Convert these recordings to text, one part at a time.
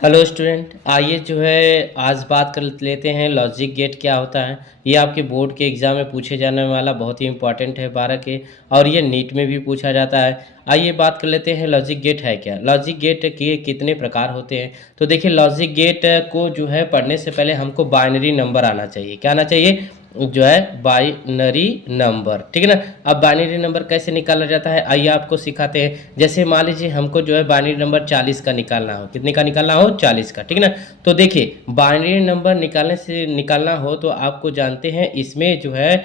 Hello student, आइए जो है आज बात कर लेते हैं लॉजिक गेट क्या होता है। ये आपके बोर्ड के एग्ज़ाम में पूछे जाने वाला बहुत ही इंपॉर्टेंट है 12 के, और ये नीट में भी पूछा जाता है। आइए बात कर लेते हैं लॉजिक गेट है क्या। लॉजिक गेट के कितने प्रकार होते हैं। तो देखिए, लॉजिक गेट को जो है पढ़ने से पहले हमको बाइनरी नंबर आना चाहिए। क्या आना चाहिए? जो है बाइनरी नंबर, ठीक है ना। अब बाइनरी नंबर कैसे निकाला जाता है, आइए आपको सिखाते हैं। जैसे मान लीजिए हमको जो है बाइनरी नंबर 40 का निकालना हो। कितने का निकालना हो? 40 का, ठीक है ना। तो देखिए, बाइनरी नंबर निकालना हो तो आपको जानते हैं इसमें जो है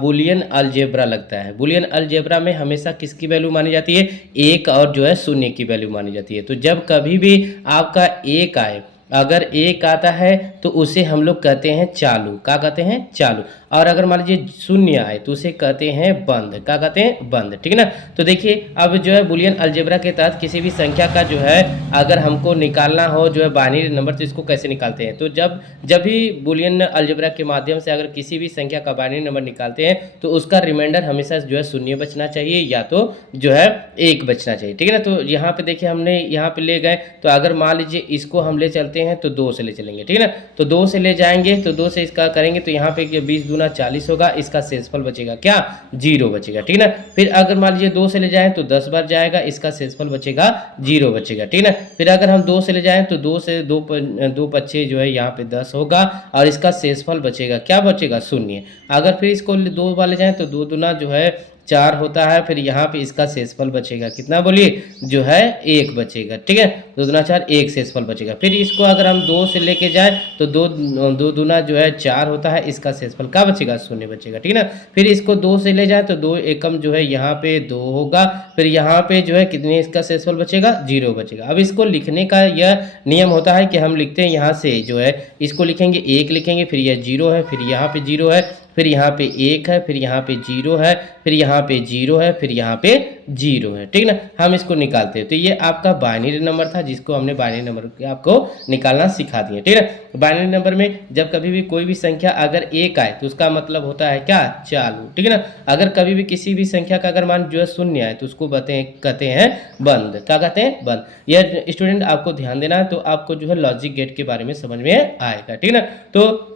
बुलियन अलजेब्रा लगता है। बुलियन अलजेब्रा में हमेशा किसकी वैल्यू मानी जाती है? एक और जो है शून्य की वैल्यू मानी जाती है। तो जब कभी भी आपका एक आए, अगर एक आता है तो उसे हम लोग कहते हैं चालू। क्या कहते हैं? चालू। और अगर मान लीजिए शून्य आए तो उसे कहते हैं बंद। क्या कहते हैं? बंद, ठीक है ना। तो देखिए, अब जो है बुलियन अलजेब्रा के तहत किसी भी संख्या का जो है अगर हमको निकालना हो जो है बाइनरी नंबर, तो इसको कैसे निकालते हैं। तो जब जब भी बुलियन अलजेब्रा के माध्यम से अगर किसी भी संख्या का बाइनरी नंबर निकालते हैं तो उसका रिमाइंडर हमेशा जो है शून्य बचना चाहिए या तो जो है एक बचना चाहिए, ठीक है ना। तो यहाँ पे देखिए, हमने यहाँ पे ले गए, तो अगर मान लीजिए इसको हम ले चलते हैं तो 2 से ले चलेंगे, ठीक है ना। तो 2 से ले जाएंगे तो 2 से इसका करेंगे तो यहाँ पे 20 दूना 40 होगा। इसका शेषफल बचेगा क्या? 0 बचेगा, ठीक है ना। फिर अगर मान लीजिए 2 से ले जाएं तो 10 बार जाएगा, इसका शेषफल बचेगा 0 बचेगा, ठीक है ना। फिर अगर हम 2 से ले जाएं तो 2 से 2 पच्चे जो है यहाँ पे 10 होगा और इसका शेषफल बचेगा क्या? बचेगा शून्य। अगर फिर इसको 2 बार ले जाएं तो 2 दूना जो है 4 होता है। फिर यहाँ पे इसका शेषफल बचेगा कितना? बोलिए, जो है 1 बचेगा, ठीक है। 2 दूना 4, 1 शेषफल बचेगा। फिर इसको अगर हम 2 से लेके जाए तो 2 दूना जो है 4 होता है, इसका शेषफल क्या बचेगा? शून्य बचेगा, ठीक है ना। फिर इसको 2 से ले जाए तो 2 एकम जो है यहाँ पे 2 होगा। फिर यहाँ पे जो है कितने इसका शेषफल बचेगा? 0 बचेगा। अब इसको लिखने का यह नियम होता है कि हम लिखते हैं यहाँ से जो है इसको लिखेंगे 1 लिखेंगे, फिर यह 0 है, फिर यहाँ पे 0 है, फिर यहाँ पे 1 है, फिर यहाँ पे 0 है, फिर यहाँ पे 0 है, फिर यहाँ पे 0 है, ठीक ना। हम इसको निकालते हैं तो ये आपका बाइनरी नंबर था जिसको हमने बाइनरी नंबर आपको निकालना सिखा दिए, ठीक है। बाइनरी नंबर में जब कभी भी कोई भी संख्या अगर एक आए तो उसका मतलब होता है क्या? चालू, ठीक है ना। अगर कभी भी किसी भी संख्या का अगर मान जो है शून्य आए तो उसको कहते हैं बंद। क्या कहते हैं? बंद। यह स्टूडेंट आपको ध्यान देना है, तो आपको जो है लॉजिक गेट के बारे में समझ में आएगा, ठीक है ना। तो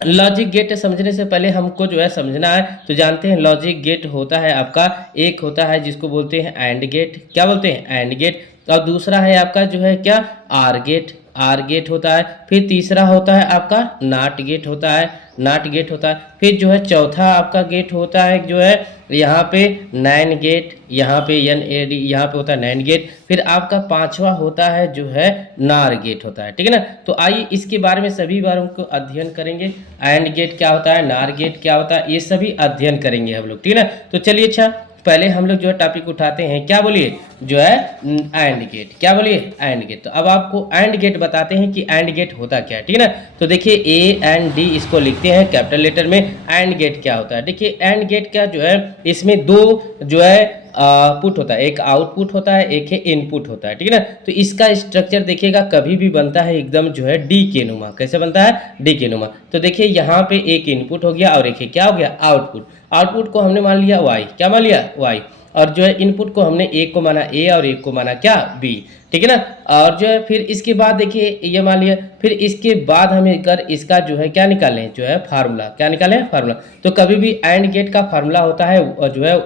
लॉजिक गेट समझने से पहले हमको जो है समझना है, तो जानते हैं लॉजिक गेट होता है आपका, एक होता है जिसको बोलते हैं एंड गेट। क्या बोलते हैं? And gate. और दूसरा है आपका जो है क्या? Are get. आर गेट होता है। फिर तीसरा होता है आपका नॉट गेट होता है। नॉट गेट होता है। फिर जो है चौथा आपका गेट होता है जो है यहाँ पे नैन गेट, यहाँ पे NAD, यहाँ पे होता है नैन गेट। फिर आपका पांचवा होता है जो है नार गेट होता है, ठीक है ना। तो आइए इसके बारे में सभी बारों को अध्ययन करेंगे। एंड गेट क्या होता है, नार गेट क्या होता है, ये सभी अध्ययन करेंगे हम लोग, ठीक है ना। तो चलिए, अच्छा पहले हम लोग जो है टॉपिक उठाते हैं, क्या बोलिए, जो है एंड गेट। क्या बोलिए? And gate. तो अब आपको एंड गेट बताते हैं कि एंड गेट होता क्या है, ठीक है ना। तो देखिए AND इसको लिखते हैं कैपिटल लेटर में। एंड गेट क्या होता है? देखिए एंड गेट क्या जो है, इसमें दो जो है पुट होता है, एक आउटपुट होता है, एक है इनपुट होता है, ठीक है ना। तो इसका स्ट्रक्चर देखिएगा कभी भी बनता है एकदम जो है डी के नुमा। कैसे बनता है? डी के नुमा। तो देखिए यहाँ पे एक इनपुट हो गया और एक है क्या हो गया? आउटपुट। आउटपुट को हमने मान लिया वाई। क्या मान लिया? वाई। और जो है इनपुट को हमने एक को माना ए और एक को माना क्या? बी, ठीक है ना। और जो है फिर इसके बाद देखिए ये मान लिया, फिर इसके बाद हमें कर इसका जो है क्या निकालें, जो है फार्मूला। क्या निकालें? फार्मूला। तो कभी भी एंड गेट का फार्मूला होता है जो है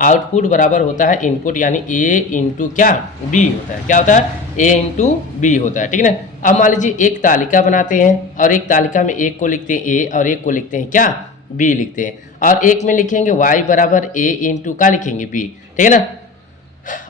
आउटपुट बराबर होता है इनपुट, यानी ए इंटू क्या? बी होता है। क्या होता है? ए इंटू बी होता है, ठीक है ना। अब मान लीजिए एक तालिका बनाते हैं और एक तालिका में एक को लिखते हैं ए और एक को लिखते हैं क्या? बी लिखते हैं। और एक में लिखेंगे y बराबर ए इंटू का लिखेंगे बी, ठीक है ना।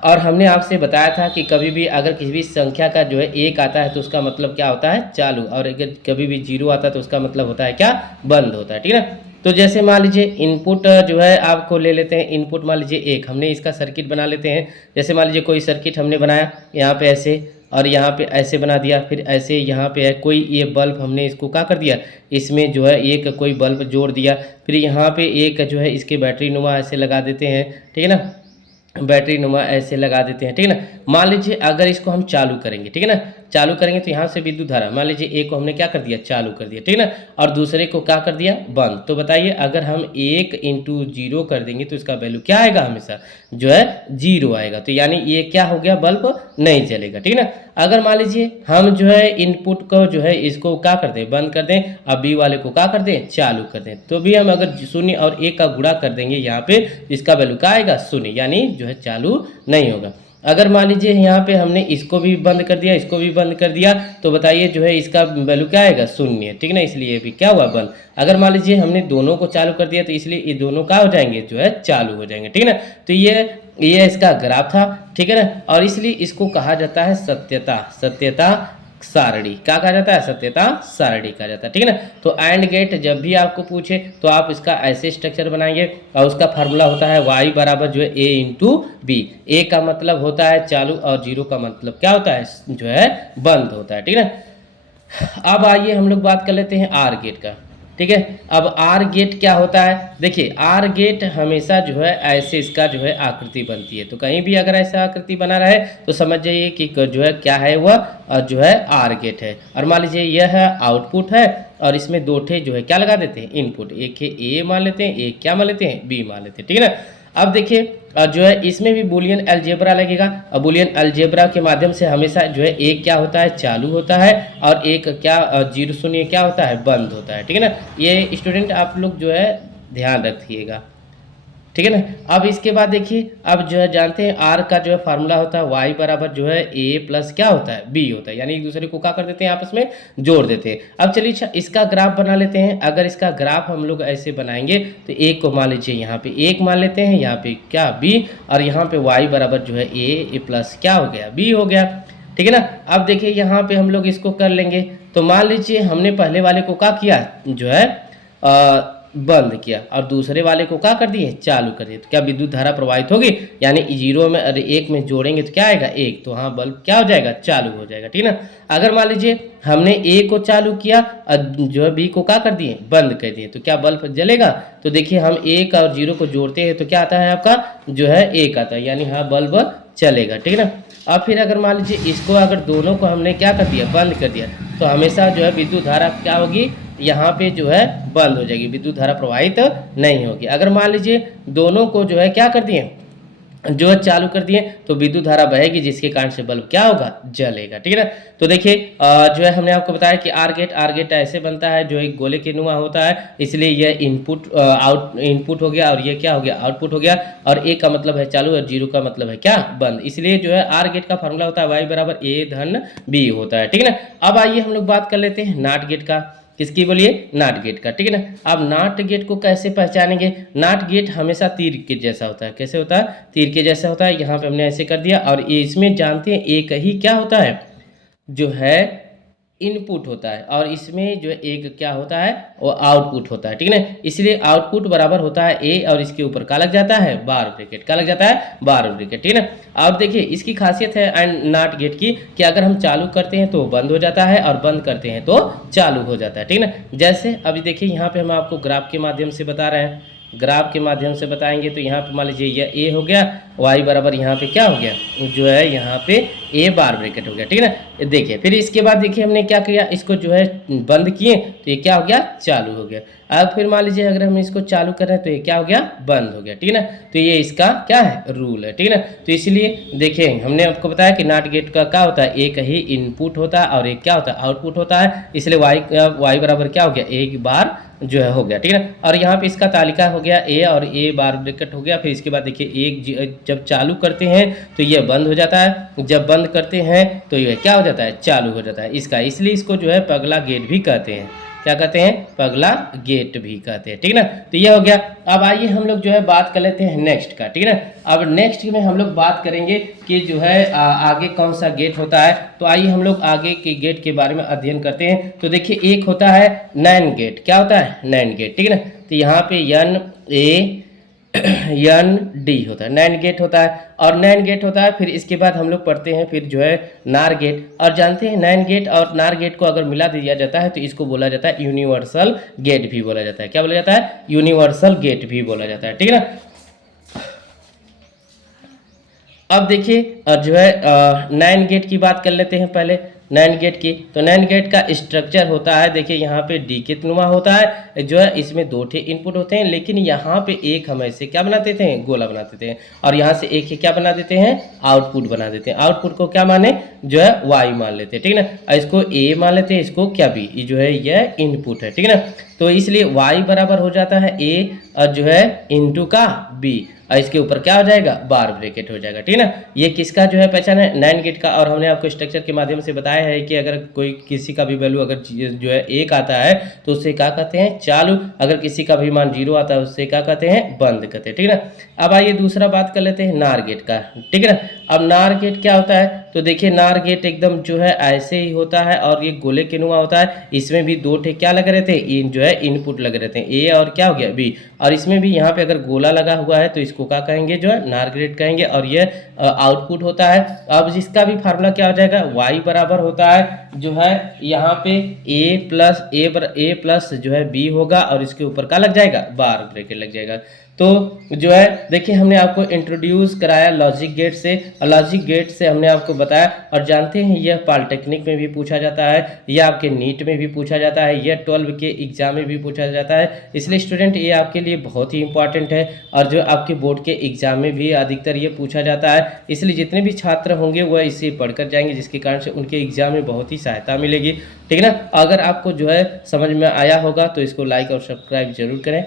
और हमने आपसे बताया था कि कभी भी अगर किसी भी संख्या का जो है एक आता है तो उसका मतलब क्या होता है? चालू। और अगर कभी भी 0 आता है तो उसका मतलब होता है क्या? बंद होता है, ठीक है ना। तो जैसे मान लीजिए इनपुट जो है आपको ले लेते हैं, इनपुट मान लीजिए एक, हमने इसका सर्किट बना लेते हैं। जैसे मान लीजिए कोई सर्किट हमने बनाया यहाँ पे ऐसे और यहाँ पे ऐसे बना दिया, फिर ऐसे यहाँ पे है कोई ये बल्ब, हमने इसको क्या कर दिया, इसमें जो है एक कोई बल्ब जोड़ दिया। फिर यहाँ पे एक जो है इसके बैटरी नुमा ऐसे लगा देते हैं, ठीक है ना। बैटरी नुमा ऐसे लगा देते हैं, ठीक है ना। मान लीजिए अगर इसको हम चालू करेंगे, ठीक है ना, चालू करेंगे तो यहाँ से विद्युत धारा, मान लीजिए एक को हमने क्या कर दिया, चालू कर दिया, ठीक है ना, और दूसरे को क्या कर दिया, बंद। तो बताइए अगर हम 1 इंटू 0 कर देंगे तो इसका वैल्यू क्या आएगा, हमेशा जो है 0 आएगा। तो यानी ये क्या हो गया, बल्ब नहीं जलेगा, ठीक है ना। अगर मान लीजिए हम जो है इनपुट को जो है इसको क्या कर दें, बंद कर दें, अब बी वाले को क्या कर दें, चालू कर दें, तो भी हम अगर 0 और 1 का गुणा कर देंगे यहाँ पे, इसका वैल्यू क्या आएगा, 0, यानी जो है चालू नहीं होगा। अगर मान लीजिए यहाँ पे हमने इसको भी बंद कर दिया, इसको भी बंद कर दिया, तो बताइए जो है इसका वैल्यू क्या आएगा, 0, ठीक है ना, इसलिए भी क्या हुआ, बंद। अगर मान लीजिए हमने दोनों को चालू कर दिया तो इसलिए ये दोनों क्या हो जाएंगे, जो है चालू हो जाएंगे, ठीक है ना। तो ये इसका ग्राफ था, ठीक है ना, और इसलिए इसको कहा जाता है सत्यता सारणी। क्या कहा जाता है, सत्यता सारणी कहा जाता है, ठीक है ना। तो एंड गेट जब भी आपको पूछे तो आप इसका ऐसे स्ट्रक्चर बनाएंगे और उसका फार्मूला होता है y बराबर जो है a इंटू बी। ए का मतलब होता है चालू और 0 का मतलब क्या होता है, जो है बंद होता है, ठीक है ना। अब आइए हम लोग बात कर लेते हैं आर गेट का, ठीक है। अब आर गेट क्या होता है, देखिए आर गेट हमेशा जो है ऐसे इसका जो है आकृति बनती है। तो कहीं भी अगर ऐसा आकृति बना रहे तो समझ जाइए कि जो है क्या है, वह जो है आर गेट है। और मान लीजिए यह है आउटपुट है और इसमें दो ठे जो है क्या लगा देते हैं, इनपुट, एक है ए मान लेते हैं, एक क्या मान लेते हैं, बी मान लेते हैं, ठीक है ना। अब देखिए जो है इसमें भी बूलियन अलजेब्रा लगेगा और बूलियन अलजेब्रा के माध्यम से हमेशा जो है एक क्या होता है, चालू होता है, और एक क्या 0 0 क्या होता है, बंद होता है, ठीक है ना। ये स्टूडेंट आप लोग जो है ध्यान रखिएगा, ठीक है ना। अब इसके बाद देखिए, अब जो है जानते हैं आर का जो है फार्मूला होता है y बराबर जो है a प्लस क्या होता है, b होता है, यानी एक दूसरे को क्या कर देते हैं, आपस में जोड़ देते हैं। अब चलिए इसका ग्राफ बना लेते हैं। अगर इसका ग्राफ हम लोग ऐसे बनाएंगे तो एक को मान लीजिए यहाँ पे 1 मान लेते हैं, यहाँ पे क्या b, और यहाँ पे y बराबर जो है a प्लस क्या हो गया, b हो गया, ठीक है ना। अब देखिए यहाँ पे हम लोग इसको कर लेंगे। तो मान लीजिए हमने पहले वाले को क्या किया, जो है बंद किया, और दूसरे वाले को क्या कर दिए, चालू कर दिए, तो क्या विद्युत धारा प्रवाहित होगी, यानी 0 में और 1 में जोड़ेंगे तो क्या आएगा, 1, तो हाँ बल्ब क्या हो जाएगा, चालू हो जाएगा, ठीक है ना। अगर मान लीजिए हमने ए को चालू किया और जो है बी को क्या कर दिए, बंद कर दिए, तो क्या बल्ब जलेगा। तो देखिए हम 1 और 0 को जोड़ते हैं तो क्या आता है, आपका जो है 1 आता है, यानी हाँ बल्ब चलेगा, ठीक है ना। अब फिर अगर मान लीजिए इसको अगर दोनों को हमने क्या कर दिया, बंद कर दिया, तो हमेशा जो है विद्युत धारा क्या होगी, यहाँ पे जो है बंद हो जाएगी, विद्युत धारा प्रवाहित नहीं होगी। अगर मान लीजिए दोनों को जो है क्या कर दिए, जो है चालू कर दिए, तो विद्युत धारा बहेगी, जिसके कारण से बल्ब क्या होगा, जलेगा, ठीक है ना। तो देखिए जो है हमने आपको बताया कि आर गेट ऐसे बनता है, जो एक गोले के नुमा होता है, इसलिए यह इनपुट हो गया और ये क्या हो गया, आउटपुट हो गया, और ए का मतलब है चालू और 0 का मतलब है क्या, बंद, इसलिए जो है आर गेट का फार्मूला होता है y बराबर a धन b होता है, ठीक है ना। अब आइए हम लोग बात कर लेते हैं नाट गेट का। किसकी बोलिए, नाट गेट का, ठीक है ना। अब नाट गेट को कैसे पहचानेंगे, नाट गेट हमेशा तीर के जैसा होता है, कैसे होता है, तीर के जैसा होता है। यहाँ पे हमने ऐसे कर दिया, और इसमें जानते हैं एक ही क्या होता है, जो है इनपुट होता है, और इसमें जो एक क्या होता है, वो आउटपुट होता है, ठीक है ना। इसलिए आउटपुट बराबर होता है ए, और इसके ऊपर क्या लग जाता है, बार ब्रैकेट, क्या लग जाता है, बार ब्रैकेट, ठीक है ना। अब देखिए इसकी खासियत है एंड नाट गेट की कि अगर हम चालू करते हैं तो बंद हो जाता है, और बंद करते हैं तो चालू हो जाता है, ठीक है ना। जैसे अभी देखिए यहाँ पे हम आपको ग्राफ के माध्यम से बता रहे हैं, ग्राफ के माध्यम से बताएंगे तो यहाँ पे मान लीजिए यह ए हो गया, y बराबर यहाँ पे क्या हो गया, जो है यहाँ पे ए बार ब्रैकेट हो गया, ठीक है ना। देखिए फिर इसके बाद देखिए हमने क्या किया, इसको जो है बंद किए तो ये क्या हो गया, चालू हो गया। अब फिर मान लीजिए अगर हम इसको चालू कर रहे हैं तो ये क्या हो गया, बंद हो गया, ठीक है ना। तो ये इसका क्या है, रूल है, ठीक है ना। तो इसलिए देखिए हमने आपको बताया कि नाट गेट का क्या होता है, एक ही इनपुट होता है और एक क्या होता है, आउटपुट होता है, इसलिए y बराबर क्या हो गया, एक बार जो है हो गया, ठीक है ना। और यहाँ पे इसका तालिका हो गया ए, और ए बार ब्रैकेट हो गया। फिर इसके बाद देखिए एक जब चालू करते हैं तो ये बंद हो जाता है, जब बंद करते हैं तो ये क्या हो जाता है, चालू हो जाता है इसका, इसलिए इसको जो है पगला गेट भी कहते हैं। क्या कहते हैं, पगला गेट भी कहते हैं, ठीक है ना। तो ये हो गया। अब आइए हम लोग जो है बात कर लेते हैं नेक्स्ट का, ठीक है ना। अब नेक्स्ट में हम लोग बात करेंगे कि जो है आगे कौन सा गेट होता है। तो आइए हम लोग आगे के गेट के बारे में अध्ययन करते हैं। तो देखिए एक होता है नैंड गेट, क्या होता है, नैंड गेट, ठीक है ना। तो यहाँ पे एन डी होता है, नैंड गेट होता है, और नैंड गेट होता है। फिर इसके बाद हम लोग पढ़ते हैं फिर जो है नार गेट, और जानते हैं नैंड गेट और नार गेट को अगर मिला दिया जाता है तो इसको बोला जाता है यूनिवर्सल गेट भी बोला जाता है। क्या बोला जाता है, यूनिवर्सल गेट भी बोला जाता है, ठीक है ना। अब देखिए जो है नैंड गेट की बात कर लेते हैं पहले। नैंड गेट की, तो नैंड गेट का स्ट्रक्चर होता है, देखिए यहाँ पे डी के नुमा होता है जो है, इसमें दो ठे इनपुट होते हैं, लेकिन यहाँ पे एक हम ऐसे क्या बना देते हैं, गोला बना देते हैं, और यहाँ से एक ही क्या बना देते हैं, आउटपुट बना देते हैं। आउटपुट को क्या माने, जो है वाई मान लेते हैं, ठीक है ना। इसको ए मान लेते हैं, इसको क्या बी, जो है यह इनपुट है, ठीक है ना। तो इसलिए वाई बराबर हो जाता है ए और जो है इंटू का बी, और इसके ऊपर क्या हो जाएगा, बार ब्रैकेट हो जाएगा, ठीक है ना। ये किसका जो है पहचान है, नैंड गेट का। और हमने आपको स्ट्रक्चर के माध्यम से बताया है कि अगर कोई किसी का भी वैल्यू अगर जो है एक आता है तो उससे क्या कहते हैं, चालू। अगर किसी का भी मान जीरो आता है उससे क्या कहते हैं, बंद कहते हैं, ठीक है ना। अब आइए दूसरा बात कर लेते हैं नार गेट का, ठीक है ना। अब नार गेट क्या होता है, तो देखिए नार गेट एकदम जो है ऐसे ही होता है और ये गोले के नुमा होता है। इसमें भी दो ठे क्या लगे रहते हैं, जो है इनपुट लगे रहते हैं, ए और क्या हो गया, बी। और इसमें भी यहाँ पे अगर गोला लगा हुआ है तो इसको क्या कहेंगे, जो है नार गेट कहेंगे, और ये आउटपुट होता है। अब जिसका भी फार्मूला क्या हो जाएगा, y बराबर होता है जो है यहाँ पे ए प्लस जो है बी होगा, और इसके ऊपर क्या लग जाएगा, बार ब्रैकेट लग जाएगा। तो जो है देखिए हमने आपको इंट्रोड्यूस कराया लॉजिक गेट से, और लॉजिक गेट से हमने आपको बताया, और जानते हैं यह पॉलिटेक्निक में भी पूछा जाता है, यह आपके नीट में भी पूछा जाता है, यह 12 के एग्जाम में भी पूछा जाता है। इसलिए स्टूडेंट ये आपके लिए बहुत ही इंपॉर्टेंट है, और जो आपके बोर्ड के एग्जाम में भी अधिकतर ये पूछा जाता है। इसलिए जितने भी छात्र होंगे वह इसे पढ़कर जाएंगे, जिसके कारण से उनके एग्जाम में बहुत ही सहायता मिलेगी, ठीक है ना। अगर आपको जो है समझ में आया होगा तो इसको लाइक और सब्सक्राइब जरूर करें।